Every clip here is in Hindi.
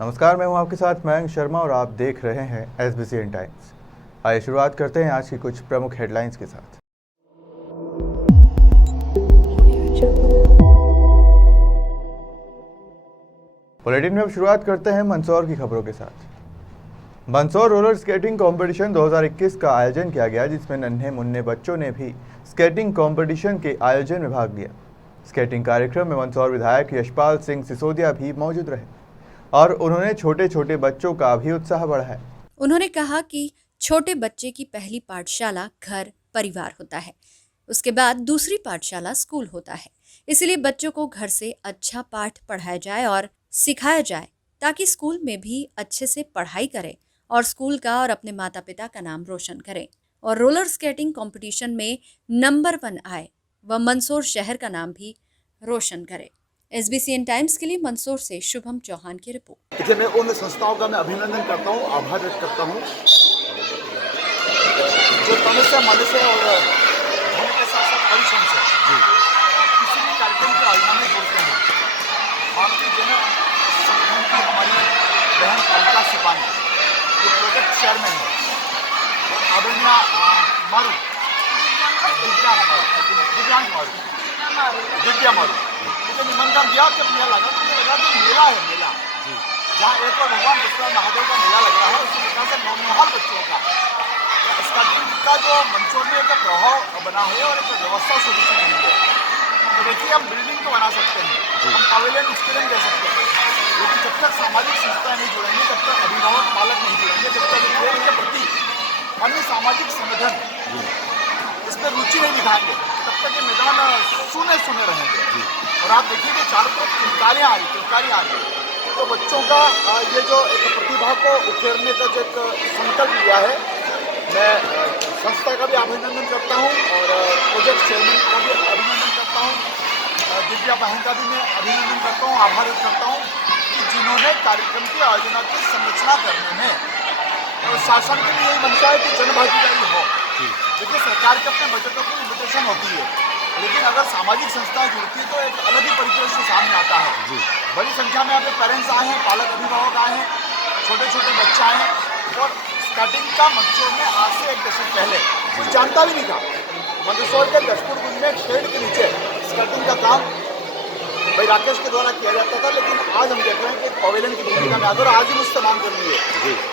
नमस्कार, मैं हूं आपके साथ मयंक शर्मा और आप देख रहे हैं SBCN टाइम्स। आइए शुरुआत करते हैं आज की कुछ प्रमुख हेडलाइंस के साथ। बुलेटिन में अब शुरुआत करते हैं मंदसौर की खबरों के साथ। मंदसौर रोलर स्केटिंग कंपटीशन 2021 का आयोजन किया गया, जिसमें नन्हे मुन्ने बच्चों ने भी स्केटिंग कंपटीशन के आयोजन में भाग लिया। स्केटिंग कार्यक्रम में मंदसौर विधायक यशपाल सिंह सिसोदिया भी मौजूद रहे और उन्होंने छोटे छोटे बच्चों का भी उत्साह बढ़ाया। उन्होंने कहा कि छोटे बच्चे की पहली पाठशाला घर परिवार होता है, उसके बाद दूसरी पाठशाला स्कूल होता है। इसलिए बच्चों को घर से अच्छा पाठ पढ़ाया जाए और सिखाया जाए, ताकि स्कूल में भी अच्छे से पढ़ाई करें और स्कूल का और अपने माता पिता का नाम रोशन करें और रोलर स्केटिंग कंपटीशन में नंबर 1 आए व मंदसौर शहर का नाम भी रोशन करे। SBCN टाइम्स के लिए मंदसौर से शुभम चौहान की रिपोर्ट। देखिए, मैं उन संस्थाओं का मैं अभिनंदन करता हूँ, आभार व्यक्त करता हूँ जो तन से मन से और धन के साथ साथ परिश्रम से किसी भी कार्यक्रम के आयोजन में जुड़ते हैं। भारतीय जन संगठन की हमारी बहन अलका सिपाही जो प्रोजेक्ट चेयरमैन है, आदरणीय मारू दिव्या मारू मुझे निमंत्रण दिया। जब मेला लगा तो मुझे लगा कि मेला है, मेला जहाँ एक और भगवान विश्वनाथ महादेव का मेला लग रहा है, उसी प्रकार से नौनिहाल बच्चों का स्केटिंग का जो मंचों में एक प्रभाव बना है और एक व्यवस्था सुनिश्चित हुई है। तो देखिए, हम बिल्डिंग तो बना सकते हैं, हम पवेलियन स्टेडियम दे सकते हैं, लेकिन जब तक सामाजिक संस्थाएं नहीं जुड़ेंगी, जब तक अभिभावक पालक नहीं जुड़ेंगे, जब तक खेल के प्रति अन्य सामाजिक संगठन इसमें रुचि नहीं दिखाएंगे, तब तक ये मैदान सुने सुने रहेंगे। और आप देखिए कि चारों तरफ चिंकारियाँ आ रही है। तो बच्चों का ये जो एक प्रतिभा को उकेरने का जो एक संकल्प लिया है, मैं संस्था का भी अभिनंदन करता हूँ और प्रोजेक्ट चेयरमैन का भी अभिनंदन करता हूँ, दिव्या बहन का भी मैं अभिनंदन करता हूँ, आभार व्यक्त करता हूँ कि जिन्होंने कार्यक्रम की आयोजना की संरचना करने में शासन की भी यही मंशा है कि जनभागीदारी हो। देखिए, सरकार के अपने बजटों की लिमिटेशन होती है, लेकिन अगर सामाजिक संस्थाएं जुड़ती है तो एक अलग ही परिदृश्य सामने आता है। बड़ी संख्या में यहाँ पे पेरेंट्स आए हैं, पालक अभिभावक आए हैं, छोटे छोटे बच्चे आए हैं और स्केटिंग का मंदसौर में आज से 1 दशक पहले कोई जानता भी नहीं था। मंदसौर के दशपुर गुंज में शेड के नीचे स्केटिंग का काम भाई राकेश के द्वारा किया जाता था, लेकिन आज हम देख रहे हैं कि पवेलियन की भूमिका में आकर आज ही मुझसे मांग करनी है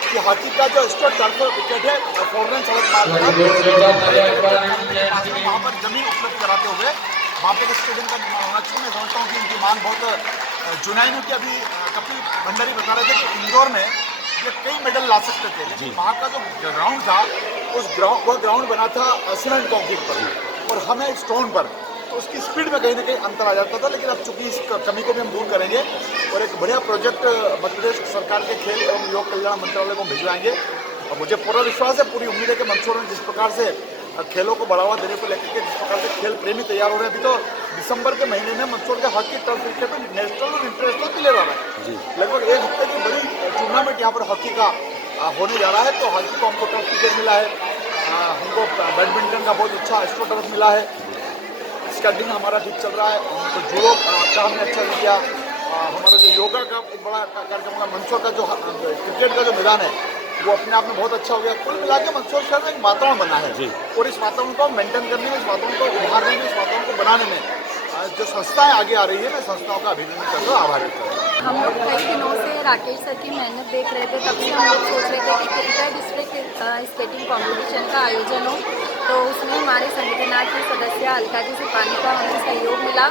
कि हॉकी का जो स्टेट टर्फ विकेट है फॉरन सड़क मार्ग वहाँ पर जमीन उपलब्ध कराते हुए वहाँ पर स्टेडियम का निर्माण होना चाहिए। मैं समझता हूँ कि इनकी मांग बहुत जुनैन की। अभी कपिल भंडारी बता रहे थे कि इंदौर में ये कई मेडल ला सकते थे, लेकिन वहाँ का जो ग्राउंड था वह ग्राउंड बना था सीमेंट कॉन्क्रीट पर और हमें स्टोन पर, तो उसकी स्पीड में कहीं ना कहीं अंतर आ जाता था। लेकिन अब चूंकि इस कमी को भी हम दूर करेंगे और एक बढ़िया प्रोजेक्ट मध्य प्रदेश सरकार के खेल एवं युवक कल्याण मंत्रालय को भिजवाएंगे। और मुझे पूरा विश्वास है, पूरी उम्मीद है कि मंदसौर में जिस प्रकार से खेलों को बढ़ावा देने को लेकर के जिस प्रकार से खेल प्रेमी तैयार हो रहे हैं, अभी तो दिसंबर के महीने में मंदसौर के हॉकी टर्फ क्रिकेट में नेशनल और इंटरनेशनल प्लेयर आ रहा है। लगभग 1 हफ्ते की बड़ी टूर्नामेंट यहाँ पर हॉकी का होने जा रहा है। तो हॉकी को हमको टर्फ क्रिकेट मिला है, हमको बैडमिंटन का बहुत अच्छा एस्ट्रो टर्फ मिला है, स्केटिंग हमारा ठीक चल रहा है, हमको जूडो का हमने अच्छा किया, हमारा जो योगा का एक बड़ा कार्यक्रम का मंदसौर का जो क्रिकेट का जो मैदान है वो अपने आप में बहुत अच्छा हो गया। कुल मिला के मंदसौर शहर में एक वातावरण बना है और इस वातावरण को मेंटेन करने में, इस वातावरण को उभारने में, इस वातावरण को बनाने में जो संस्थाएं आगे आ रही है, मैं संस्थाओं का अभिनंदन करता हूँ, आभार व्यक्त करता हूँ। हम लोग कई दिनों से राकेश सर की मेहनत देख रहे थे, तब से हम लोग सोच रहे थे कि इंटर डिस्ट्रिक्ट स्केटिंग कॉम्पिटिशन का आयोजन हो, तो उसमें हमारे संगठन के सदस्य अलका जी सिपाही का हमें सहयोग मिला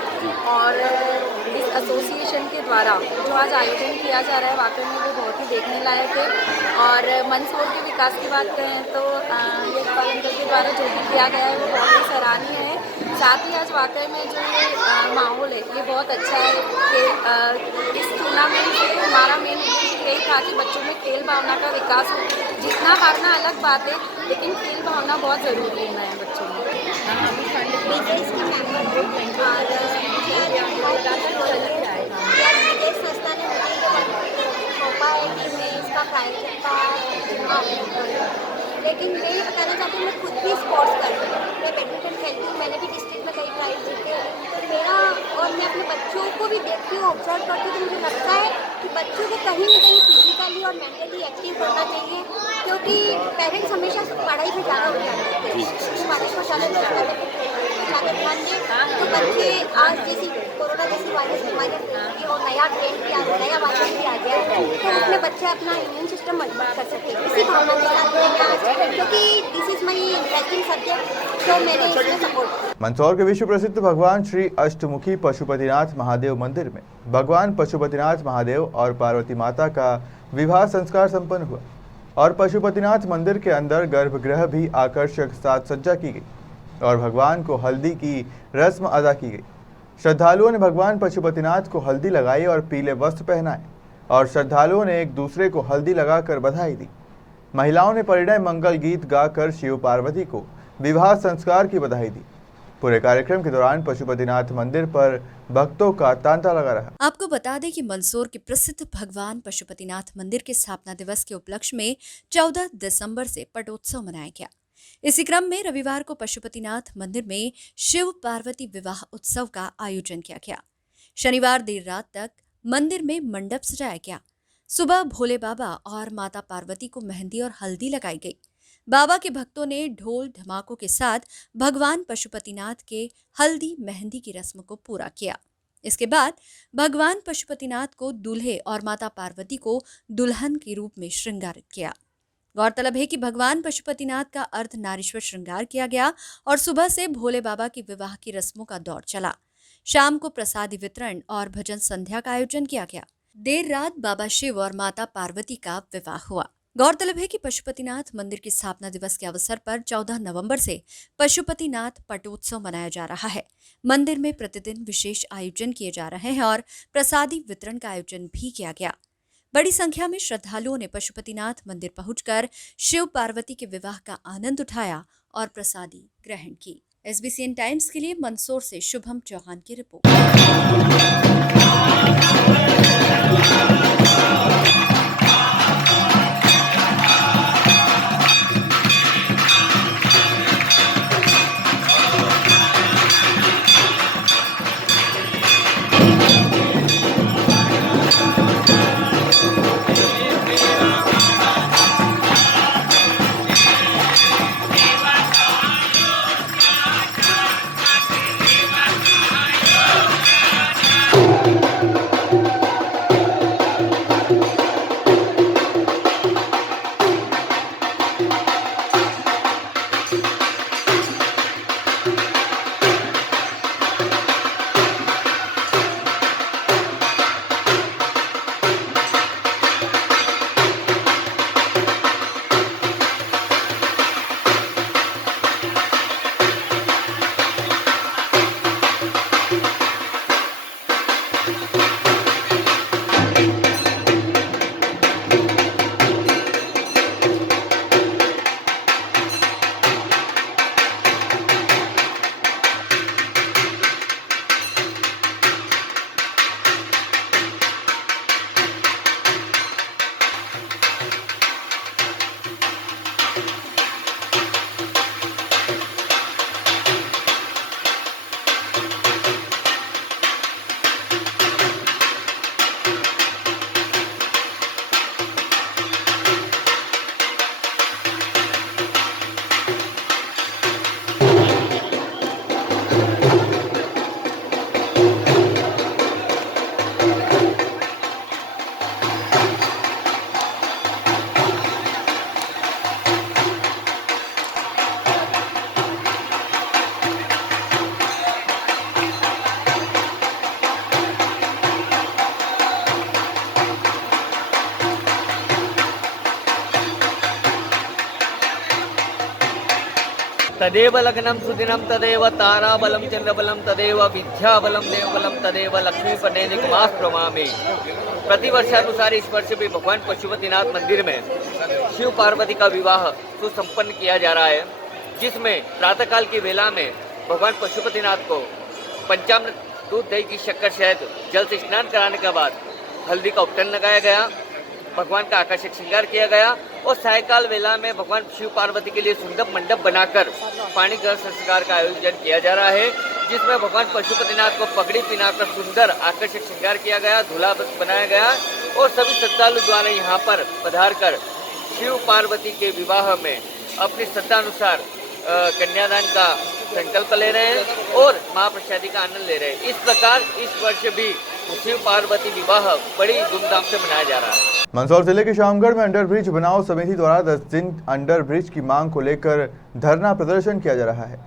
और इस एसोसिएशन के द्वारा जो आज आयोजन किया जा रहा है वाकई में वो बहुत ही देखने लायक है। और मंदसौर के विकास की बात करें तो ये अंकल के द्वारा जो भी किया गया है वो बहुत ही सराहनीय है। साथ ही आज वाकई में जो ये माहौल है ये बहुत अच्छा है कि इस टूर्नामेंट से हमारा मेन उद्देश्य यही था कि बच्चों में खेल भावना का विकास हो। जीतना हारना अलग बात है, लेकिन खेल भावना बहुत ज़रूरी है नए बच्चों में। विदेश संस्था ने मुझे सौंपा है कि मैं इसका प्रायोजन का लेकिन मैं ये बताना चाहती हूँ, मैं खुद भी स्पोर्ट्स करती हूँ, मैं बैडमिंटन खेलती हूँ, मैंने भी डिस्ट्रिक्ट में कई प्राइज जीते हैं। तो मेरा और मैं अपने बच्चों को भी देखती हूँ, ऑब्जर्व करती हूँ, तो मुझे लगता है कि बच्चों को कहीं ना कहीं फिजिकली और मेंटली एक्टिव करना चाहिए, क्योंकि पेरेंट्स हमेशा पढ़ाई पे ज़्यादा हो जाते हैं, पढ़ाई को ज़्यादा ध्यान दें। तो बच्चे आज जैसी कोरोना जैसी वायरस बीमारी और नया ट्रेंड भी आ गया, नया वायरस भी आ गया, तो उसमें बच्चे अपना इम्यून सिस्टम मजबूत कर सकते हैं। इसी भावना के साथ मैंने आज, क्योंकि this is my interesting subject, तो मैंने इसमें सपोर्ट किया। मंदसौर के विश्व प्रसिद्ध भगवान श्री अष्टमुखी पशुपतिनाथ महादेव मंदिर में भगवान पशुपतिनाथ महादेव और पार्वती माता का विवाह संस्कार संपन्न हुआ और पशुपतिनाथ मंदिर के अंदर गर्भगृह भी आकर्षक साज सज्जा की गई और भगवान को हल्दी की रस्म अदा की गई। श्रद्धालुओं ने भगवान पशुपतिनाथ को हल्दी लगाई और पीले वस्त्र पहनाए और श्रद्धालुओं ने एक दूसरे को हल्दी लगाकर बधाई दी। महिलाओं ने परिणय मंगल गीत गाकर शिव पार्वती को विवाह संस्कार की बधाई दी। पूरे कार्यक्रम के दौरान पशुपतिनाथ मंदिर पर भक्तों का तांता लगा रहा। आपको बता दें कि मंदसौर के प्रसिद्ध भगवान पशुपतिनाथ मंदिर के स्थापना दिवस के उपलक्ष्य में 14 दिसंबर से पटोत्सव मनाया गया। इसी क्रम में रविवार को पशुपतिनाथ मंदिर में शिव पार्वती विवाह उत्सव का आयोजन किया गया। शनिवार देर रात तक मंदिर में मंडप सजाया गया। सुबह भोले बाबा और माता पार्वती को मेहंदी और हल्दी लगाई गई। बाबा के भक्तों ने ढोल धमाकों के साथ भगवान पशुपतिनाथ के हल्दी मेहंदी की रस्म को पूरा किया। इसके बाद भगवान पशुपतिनाथ को दूल्हे और माता पार्वती को दुल्हन के रूप में श्रृंगारित किया। गौरतलब है कि भगवान पशुपतिनाथ का अर्धनारीश्वर श्रृंगार किया गया और सुबह से भोले बाबा की विवाह की रस्मों का दौर चला। शाम को प्रसादी वितरण और भजन संध्या का आयोजन किया गया। देर रात बाबा शिव और माता पार्वती का विवाह हुआ। गौरतलब है कि पशुपतिनाथ मंदिर की स्थापना दिवस के अवसर पर 14 नवंबर से पशुपतिनाथ पटोत्सव मनाया जा रहा है। मंदिर में प्रतिदिन विशेष आयोजन किए जा रहे हैं और प्रसादी वितरण का आयोजन भी किया गया। बड़ी संख्या में श्रद्धालुओं ने पशुपतिनाथ मंदिर पहुंचकर शिव पार्वती के विवाह का आनंद उठाया और प्रसादी ग्रहण की। SBCN टाइम्स के लिए मंदसौर से शुभम चौहान की रिपोर्ट। तदेव लग्नं सुदिनं तदेव ताराबलं चंद्रबलं तदेव विद्याबलं देवबलं तदेव लक्ष्मीपते निगमास प्रमामि। प्रतिवर्षानुसार इस वर्ष भी भगवान पशुपतिनाथ मंदिर में शिव पार्वती का विवाह सुसंपन्न किया जा रहा है, जिसमें प्रातःकाल की वेला में भगवान पशुपतिनाथ को पंचामृत दूध दही की शक्कर शहद जल से स्नान कराने के बाद हल्दी का उपटन लगाया गया, भगवान का आकर्षक श्रृंगार किया गया और सायकाल वेला में भगवान शिव पार्वती के लिए सुंदर मंडप बनाकर पानी ग्रहण संस्कार का आयोजन किया जा रहा है, जिसमें भगवान पशुपतिनाथ को पगड़ी पहनाकर सुंदर आकर्षक श्रृंगार किया गया, दूल्हा बनाया गया और सभी श्रद्धालु द्वारा यहाँ पर पधार कर शिव पार्वती के विवाह में अपनी श्रद्धानुसार कन्यादान का संकल्प ले रहे हैं और महाप्रसादी का आनंद ले रहे हैं। इस प्रकार इस वर्ष भी शिव पार्वती विवाह बड़ी धूमधाम से मनाया जा रहा है। मंदसौर जिले के शामगढ़ में अंडरब्रिज बनाओ समिति द्वारा 10 दिन अंडरब्रिज की मांग को लेकर धरना प्रदर्शन किया जा रहा है।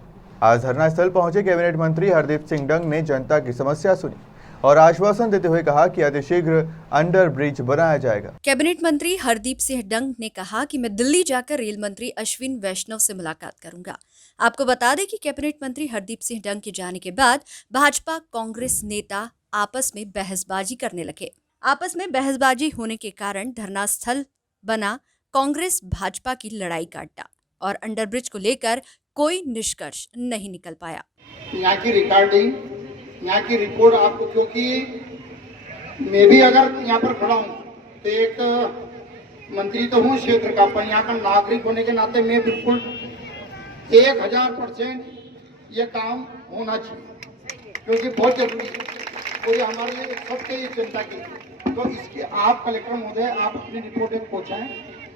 आज धरना स्थल पहुंचे कैबिनेट मंत्री हरदीप सिंह डंग ने जनता की समस्या सुनी और आश्वासन देते हुए कहा कि अतिशीघ्र अंडरब्रिज बनाया जाएगा। कैबिनेट मंत्री हरदीप सिंह डंग ने कहा कि मैं दिल्ली जाकर रेल मंत्री अश्विन वैष्णव से मुलाकात करूंगा। आपको बता दें कि कैबिनेट मंत्री हरदीप सिंह डंग के जाने के बाद भाजपा कांग्रेस नेता आपस में बहसबाजी करने लगे। आपस में बहसबाजी होने के कारण धरना स्थल बना कांग्रेस भाजपा की लड़ाई का अड्डा और अंडरब्रिज को लेकर कोई निष्कर्ष नहीं निकल पाया। यहाँ की रिकॉर्डिंग, यहाँ की रिपोर्ट आपको, क्योंकि मैं भी अगर यहाँ पर खड़ा हूँ तो एक मंत्री तो हूँ क्षेत्र का, पर यहाँ का नागरिक होने के नाते मैं बिल्कुल 1000% ये काम होना चाहिए, क्योंकि बहुत जरूरी है और ये हमारे लिए सबके लिए चिंता की। तो इसके आप कलेक्टर महोदय आप अपनी रिपोर्ट एक पहुँचाएं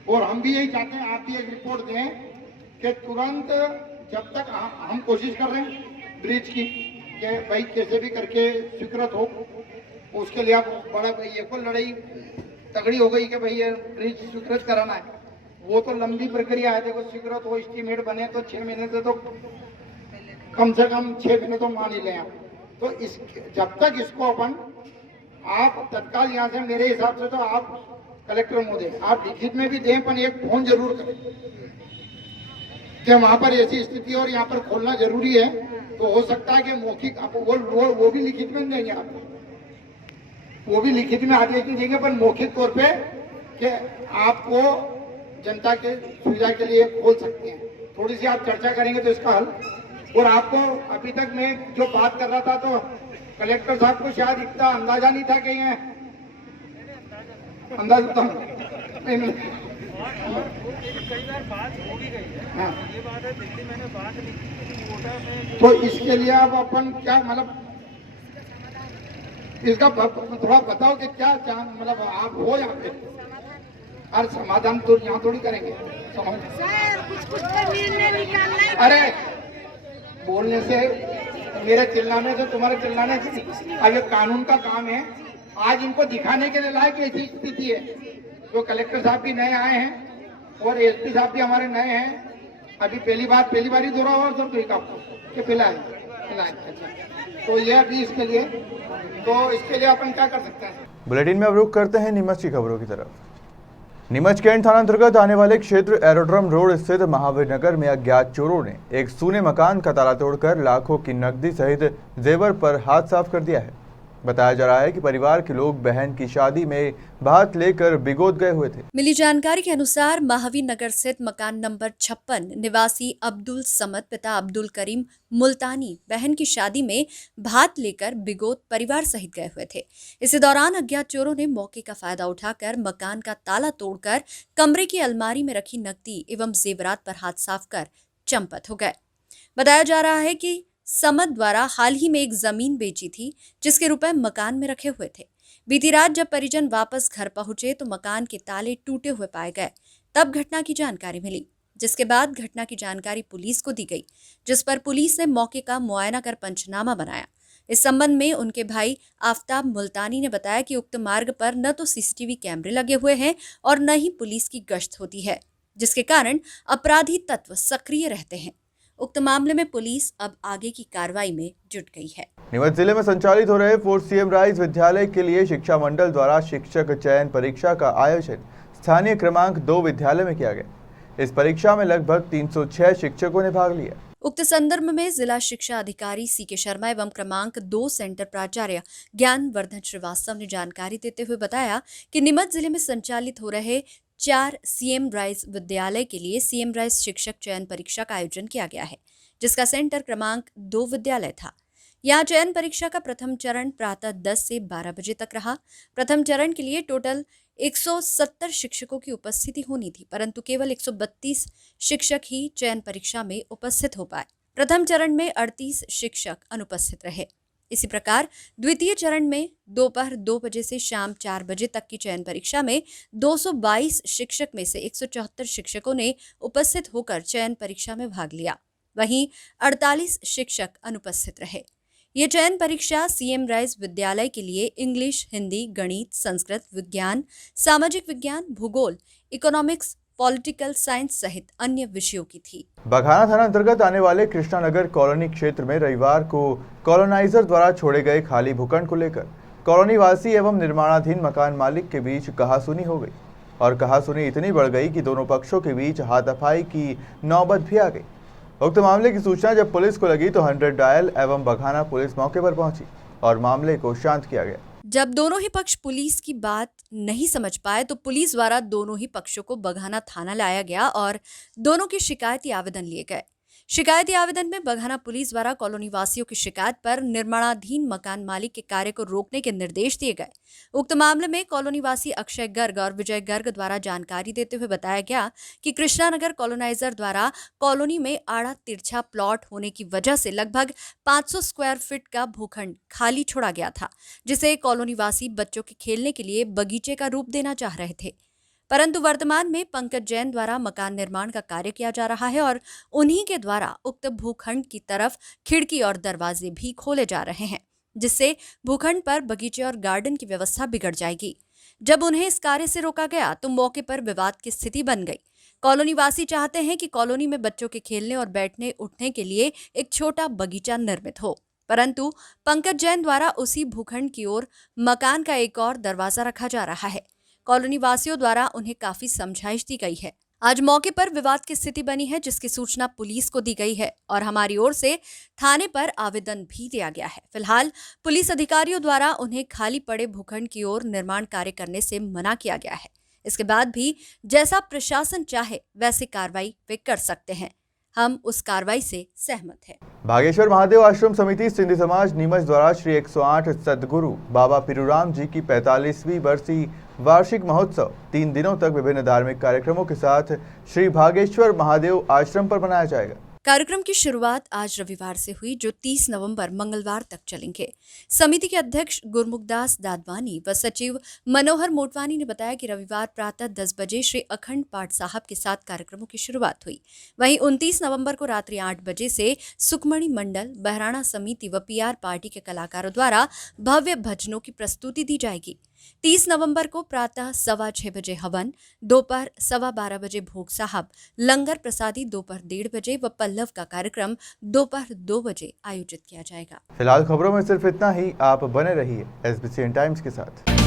और हम भी यही चाहते हैं आप भी एक रिपोर्ट दें कि तुरंत, जब तक हम कोशिश कर रहे हैं ब्रिज की कि भाई कैसे भी करके स्वीकृत हो, उसके लिए आप बड़ा ये को लड़ाई तगड़ी हो गई कि भाई ये ब्रिज स्वीकृत कराना है। वो तो लंबी प्रक्रिया है। देखो स्वीकृत हो, एस्टीमेट बने तो 6 महीने से कम 6 महीने तो मान ही लें आप। तो इस जब तक इसको अपन आप तत्काल यहाँ से, मेरे हिसाब से तो आप कलेक्टर महोदय आप लिखित में भी दें, पर एक फोन जरूर करें कि वहां पर ऐसी स्थिति और यहाँ पर खोलना जरूरी है। तो हो सकता है कि मौखिक आप वो भी लिखित में देंगे, आप वो भी लिखित में आदेश नहीं देंगे, पर मौखिक तौर पे कि आपको जनता के सुविधा के लिए खोल सकते हैं। थोड़ी सी आप चर्चा करेंगे तो इसका हल। और आपको अभी तक मैं जो बात कर रहा था तो कलेक्टर साहब को शायद इतना अंदाजा नहीं था कि ये अंदाजा था। हाँ। तो इसके लिए अब अपन क्या मतलब इसका थोड़ा बताओ कि क्या मतलब आप हो यहाँ पे, और समाधान तो यहाँ थोड़ी करेंगे। अरे बोलने से, मेरे चिल्लाने से, तुम्हारे चिल्लाने से, अब ये कानून का काम है। आज इनको दिखाने के लिए लायक ऐसी स्थिति है। जो कलेक्टर साहब भी नए आए हैं और एसपी साहब भी हमारे नए हैं। अभी पहली बार ही दोहरा हुआ सब तो आपको कि पिलाए। तो ये अभी इसके लिए अपन क्या कर सकते हैं। बुलेटिन में अब रुख करते हैं नीमच की खबरों की तरफ। नीमच कैंट थाना अंतर्गत आने वाले क्षेत्र एरोड्रम रोड स्थित महावीर नगर में अज्ञात चोरों ने एक सूने मकान का ताला तोड़कर लाखों की नकदी सहित जेवर पर हाथ साफ कर दिया है। बताया जा रहा है कि परिवार के लोग बहन की शादी में भात लेकर बिगोद गए हुए थे। मिली जानकारी के अनुसार महावीर नगर स्थित मकान नंबर 56 निवासी अब्दुल समद पिता अब्दुल करीम मुल्तानी बहन की शादी में भात लेकर बिगोद परिवार सहित गए हुए थे। इसी दौरान अज्ञात चोरों ने मौके का फायदा उठाकर मकान का ताला तोड़कर कमरे की अलमारी में रखी नकदी एवं जेवरात पर हाथ साफ कर चंपत हो गए। बताया जा रहा है कि समद द्वारा हाल ही में एक जमीन बेची थी जिसके रुपए मकान में रखे हुए थे। बीती रात जब परिजन वापस घर पहुंचे तो मकान के ताले टूटे हुए पाए गए। तब घटना की जानकारी मिली, जिसके बाद घटना की जानकारी पुलिस को दी गई, जिस पर पुलिस ने मौके का मुआयना कर पंचनामा बनाया। इस संबंध में उनके भाई आफ्ताब मुल्तानी ने बताया कि उक्त मार्ग पर न तो सीसीटीवी कैमरे लगे हुए हैं और न ही पुलिस की गश्त होती है, जिसके कारण अपराधी तत्व सक्रिय रहते हैं। उक्त मामले में पुलिस अब आगे की कार्रवाई में जुट गई है। नीमच जिले में संचालित हो रहे 4 CM राइज विद्यालय के लिए शिक्षा मंडल द्वारा शिक्षक चयन परीक्षा का आयोजन स्थानीय क्रमांक 2 विद्यालय में किया गया। इस परीक्षा में लगभग 306 शिक्षकों ने भाग लिया। उक्त संदर्भ में जिला शिक्षा अधिकारी CK शर्मा एवं क्रमांक 2 सेंटर प्राचार्य ज्ञानवर्धन श्रीवास्तव ने जानकारी देते हुए बताया कि नीमच जिले में संचालित हो रहे 4 CM राइज विद्यालय के लिए CM राइज शिक्षक चयन परीक्षा का आयोजन किया गया है, जिसका सेंटर क्रमांक 2 विद्यालय था। यहाँ चयन परीक्षा का प्रथम चरण प्रातः 10 से 12 बजे तक रहा। प्रथम चरण के लिए टोटल 170 शिक्षकों की उपस्थिति होनी थी, परंतु केवल 132 शिक्षक ही चयन परीक्षा में उपस्थित हो पाए। प्रथम चरण में 38 शिक्षक अनुपस्थित रहे। इसी प्रकार द्वितीय चरण में दोपहर 2 बजे से शाम 4 बजे तक की चयन परीक्षा में 222 शिक्षक में से 174 शिक्षकों ने उपस्थित होकर चयन परीक्षा में भाग लिया। वहीं 48 शिक्षक अनुपस्थित रहे। ये चयन परीक्षा सीएम राइस विद्यालय के लिए इंग्लिश, हिंदी, गणित, संस्कृत, विज्ञान, सामाजिक विज्ञान, भूगोल, इकोनॉमिक्स, पॉलिटिकल साइंस सहित अन्य विषयों की थी। बघाना थाना अंतर्गत आने वाले कृष्णानगर कॉलोनी क्षेत्र में रविवार को कॉलोनाइजर द्वारा छोड़े गए खाली भूखंड को लेकर कॉलोनी वासी एवं निर्माणाधीन मकान मालिक के बीच कहासुनी हो गई और कहासुनी इतनी बढ़ गई कि दोनों पक्षों के बीच हाथापाई की नौबत भी आ गई। उक्त मामले की सूचना जब पुलिस को लगी तो 100 डायल एवं बघाना पुलिस मौके पर पहुंची और मामले को शांत किया गया। जब दोनों ही पक्ष पुलिस की बात नहीं समझ पाए तो पुलिस द्वारा दोनों ही पक्षों को बघाना थाना लाया गया और दोनों के शिकायती आवेदन लिए गए। शिकायती आवेदन में बघाना पुलिस द्वारा कॉलोनी वासियों की शिकायत पर निर्माणाधीन मकान मालिक के कार्य को रोकने के निर्देश दिए गए। उक्त मामले में कॉलोनी वासी अक्षय गर्ग और विजय गर्ग द्वारा जानकारी देते हुए बताया गया कि कृष्णानगर कॉलोनाइजर द्वारा कॉलोनी में आड़ा तिरछा प्लॉट होने की वजह से लगभग 500 स्क्वायर फीट का भूखंड खाली छोड़ा गया था, जिसे कॉलोनी वासी बच्चों के खेलने के लिए बगीचे का रूप देना चाह रहे थे। परंतु वर्तमान में पंकज जैन द्वारा मकान निर्माण का कार्य किया जा रहा है और उन्हीं के द्वारा उक्त भूखंड की तरफ खिड़की और दरवाजे भी खोले जा रहे हैं, जिससे भूखंड पर बगीचे और गार्डन की व्यवस्था बिगड़ जाएगी। जब उन्हें इस कार्य से रोका गया तो मौके पर विवाद की स्थिति बन गई। कॉलोनी वासी चाहते हैं कि कॉलोनी में बच्चों के खेलने और बैठने उठने के लिए एक छोटा बगीचा निर्मित हो, परंतु पंकज जैन द्वारा उसी भूखंड की ओर मकान का एक और दरवाजा रखा जा रहा है। कॉलोनी वासियों द्वारा उन्हें काफी समझाइश दी गई है। आज मौके पर विवाद की स्थिति बनी है, जिसकी सूचना पुलिस को दी गई है और हमारी ओर से थाने पर आवेदन भी दिया गया है। फिलहाल पुलिस अधिकारियों द्वारा उन्हें खाली पड़े भूखंड की ओर निर्माण कार्य करने से मना किया गया है। इसके बाद भी जैसा प्रशासन चाहे वैसे कार्रवाई वे कर सकते हैं। हम उस कार्रवाई से सहमत हैं। भागेश्वर महादेव आश्रम समिति सिंधी समाज नीमच द्वारा श्री 108 सदगुरु बाबा पिरूराम जी की 45वीं वर्षीय वार्षिक महोत्सव 3 दिनों तक विभिन्न धार्मिक कार्यक्रमों के साथ श्री भागेश्वर महादेव आश्रम पर मनाया जाएगा। कार्यक्रम की शुरुआत आज रविवार से हुई, जो 30 नवंबर मंगलवार तक चलेंगे। समिति के अध्यक्ष गुरमुखदास दादवानी व सचिव मनोहर मोटवानी ने बताया कि रविवार प्रातः 10 बजे श्री अखंड पाठ साहब के साथ कार्यक्रमों की शुरुआत हुई। वहीं 29 नवंबर को रात्रि 8 बजे से सुखमणि मंडल, बहराणा समिति व पीआर पार्टी के कलाकारों द्वारा भव्य भजनों की प्रस्तुति दी जाएगी। 30 नवंबर को प्रातः 6:15 बजे हवन, दोपहर 12:15 बजे भोग साहब, लंगर प्रसादी दोपहर 1:30 बजे व पल्लव का कार्यक्रम दोपहर 2 बजे आयोजित किया जाएगा। फिलहाल खबरों में सिर्फ इतना ही। आप बने रहिए SBCN टाइम्स के साथ।